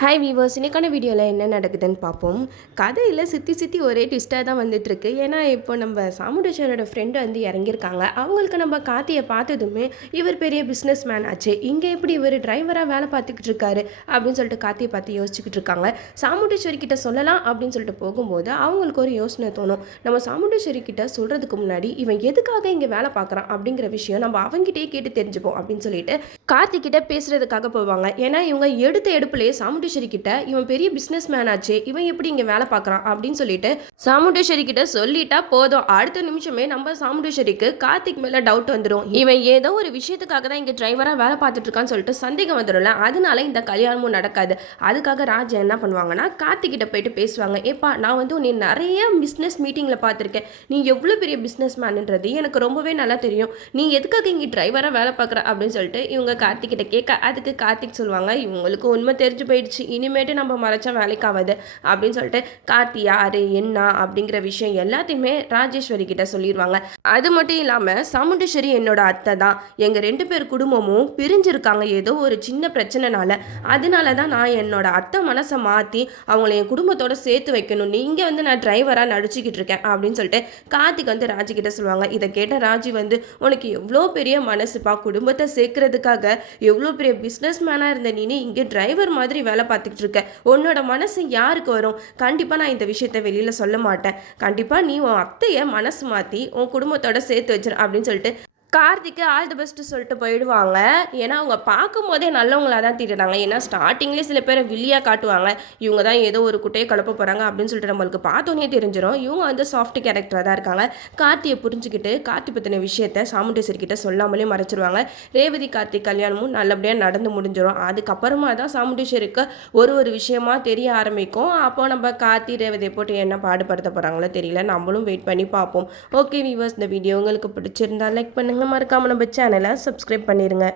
Hi viewers, இன்னைக்கான வீடியோவில் என்ன நடக்குதுன்னு பார்ப்போம். கதையில் சித்தி ஒரே ட்விஸ்ட்டாக தான் வந்துட்டுருக்கு. ஏன்னா இப்போ நம்ம சாமுண்டேஸ்வரோட ஃப்ரெண்டு வந்து இறங்கியிருக்காங்க. அவங்களுக்கு நம்ம கார்த்தியை பார்த்ததுமே இவர் பெரிய பிஸ்னஸ் மேன் ஆச்சு, இங்கே எப்படி இவர் டிரைவராக வேலை பார்த்துக்கிட்டு இருக்காரு அப்படின்னு சொல்லிட்டு கார்த்தியை பார்த்து யோசிச்சுக்கிட்டு இருக்காங்க. சாமுண்டேஸ்வரி கிட்ட சொல்லலாம் அப்படின்னு சொல்லிட்டு போகும்போது அவங்களுக்கு ஒரு யோசனை தோணும். நம்ம சாமுண்டேஸ்வரி கிட்ட சொல்கிறதுக்கு முன்னாடி இவன் எதுக்காக இங்கே வேலை பார்க்குறான் அப்படிங்கிற விஷயம் நம்ம அவங்ககிட்டயே கேட்டு தெரிஞ்சுப்போம் அப்படின்னு சொல்லிட்டு கார்த்திகிட்ட பேசுறதுக்காக போவாங்க. ஏன்னா இவங்க எடுத்த எடுப்புலேயே சாமுண்டேஸ்வரி கிட்ட இவன் பெரிய பிஸ்னஸ் மேன் ஆச்சு, இவன் எப்படி இங்கே வேலை பார்க்குறான் அப்படின்னு சொல்லிட்டு சாமுண்டேஸ்வரி கிட்ட சொல்லிட்டா போதும், அடுத்த நிமிஷமே நம்ம சாமுண்டேஸ்வரிக்கு கார்த்திக் மேலே டவுட் வந்துடும். இவன் ஏதோ ஒரு விஷயத்துக்காக தான் இங்கே டிரைவராக வேலை பார்த்துட்டு இருக்கான்னு சொல்லிட்டு சந்தேகம் வந்துடும்ல. அதனால இந்த கல்யாணமும் நடக்காது. அதுக்காக ராஜா என்ன பண்ணுவாங்கன்னா கார்த்திகிட்ட போயிட்டு பேசுவாங்க. ஏப்பா, நான் வந்து உன்னை நிறைய பிஸ்னஸ் மீட்டிங்கில் பார்த்துருக்கேன், நீ எவ்வளோ பெரிய பிஸ்னஸ் மேனுன்றது எனக்கு ரொம்பவே நல்லா தெரியும், நீ எதுக்காக இங்கே டிரைவராக வேலை பார்க்குற அப்படின்னு சொல்லிட்டு இவங்க கார்த்திக் கிட்ட கேட்க, அதுக்கு கார்த்திக் சொல்லுவாங்க, இவங்களுக்கு உண்மை தெரிஞ்சு போயிடுச்சு, இனிமேட்டு நம்ம மறைச்சா வேலைக்காவது அப்படின்னு சொல்லிட்டு கார்த்தி யாரு என்ன அப்படிங்கிற விஷயம் எல்லாத்தையுமே ராஜேஸ்வரி கிட்ட சொல்லிடுவாங்க. அது மட்டும் இல்லாமல் சாமுண்டேஸ்வரி என்னோட அத்தை தான், எங்கள் 2 பேர் குடும்பமும் பிரிஞ்சிருக்காங்க ஏதோ ஒரு சின்ன பிரச்சனைனால, அதனால தான் நான் என்னோட அத்தை மனசை மாற்றி அவங்கள என் குடும்பத்தோட சேர்த்து வைக்கணும், நீங்கள் வந்து நான் டிரைவராக நடிச்சுக்கிட்டு இருக்கேன் அப்படின்னு சொல்லிட்டு கார்த்திக் வந்து ராஜி கிட்ட சொல்லுவாங்க. இதை கேட்ட ராஜி வந்து, உனக்கு எவ்வளோ பெரிய மனசுப்பா, குடும்பத்தை சேர்க்கறதுக்காக எவ்வளோ பெரிய பிஸ்னஸ் மேனாக இருந்த நீ இங்கே டிரைவர் மாதிரி வேலை பார்த்துக்கிட்டு இருக்க, உன்னோட மனசு யாருக்கு வரும்? கண்டிப்பாக நான் இந்த விஷயத்தை வெளியில் சொல்ல மாட்டேன், கண்டிப்பாக நீ உன் அத்தையை மனசு மாற்றி உன் குடும்பத்தோட சேர்த்து வச்சிரு அப்படின்னு சொல்லிட்டு கார்த்திக்கு ஆல் தி பெஸ்ட்டு சொல்லிட்டு போயிடுவாங்க. ஏன்னா அவங்க பார்க்கும் போதே நல்லவங்களாக தான் தீட்டுறாங்க. ஏன்னா ஸ்டார்டிங்லேயே சில பேரை வில்லியாக காட்டுவாங்க, இவங்க தான் ஏதோ ஒரு குட்டையை கலப்ப போகிறாங்க அப்படின்னு சொல்லிட்டு நம்மளுக்கு பார்த்தோன்னே தெரிஞ்சிடும். இவங்க வந்து சாஃப்ட் கேரக்டராக தான் இருக்காங்க. கார்த்தியை புரிஞ்சுக்கிட்டு கார்த்தி பற்றின விஷயத்தை சாமுண்டேஸ்வரி கிட்ட சொல்லாமலே மறைச்சிருவாங்க. ரேவதி கார்த்திக் கல்யாணமும் நல்லபடியாக நடந்து முடிஞ்சிடும். அதுக்கப்புறமா தான் சாமுண்டேஸ்வரிக்கு ஒரு விஷயமா தெரிய ஆரம்பிக்கும். அப்போ நம்ம கார்த்தி ரேவதியை போட்டு என்ன பாடுபடுத்த போகிறாங்களோ தெரியல, நம்மளும் வெயிட் பண்ணி பார்ப்போம். ஓகே வீவர்ஸ், இந்த வீடியோ உங்களுக்கு பிடிச்சிருந்தா லைக் பண்ணுங்கள், மறக்காமல் நம்ம சேனலை சப்ஸ்கிரைப் பண்ணிடுங்க.